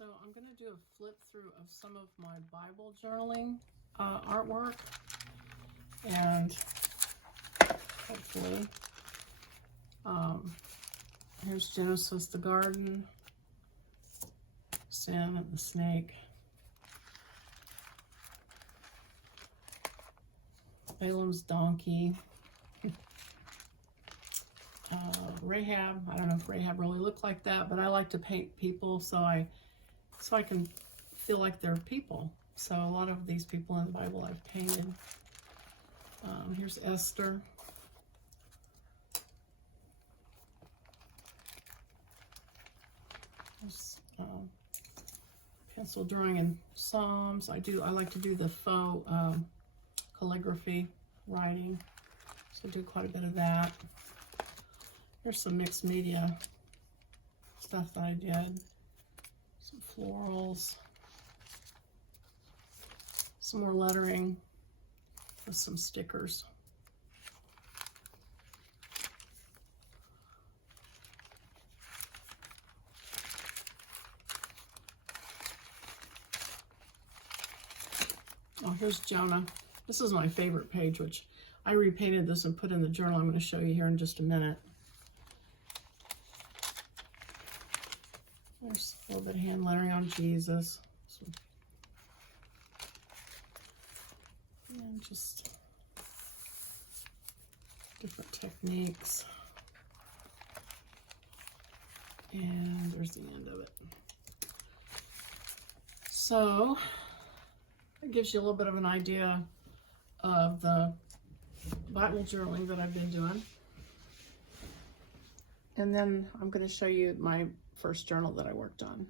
So I'm going to do a flip through of some of my Bible journaling artwork, and hopefully here's Genesis, the garden, sin and the snake, Balaam's donkey, Rahab. I don't know if Rahab really looked like that, but I like to paint people so I can feel like they're people. So a lot of these people in the Bible I've painted. Here's Esther. There's pencil drawing in Psalms. I like to do the faux calligraphy writing, so I do quite a bit of that. Here's some mixed media stuff that I did. Some florals. Some more lettering with some stickers. Oh, here's Jonah. This is my favorite page, which I repainted this and put in the journal. I'm going to show you here in just a minute. There's a little bit of hand lettering on Jesus. And just different techniques. And there's the end of it. So it gives you a little bit of an idea of the Bible journaling that I've been doing. And then I'm going to show you my first journal that I worked on.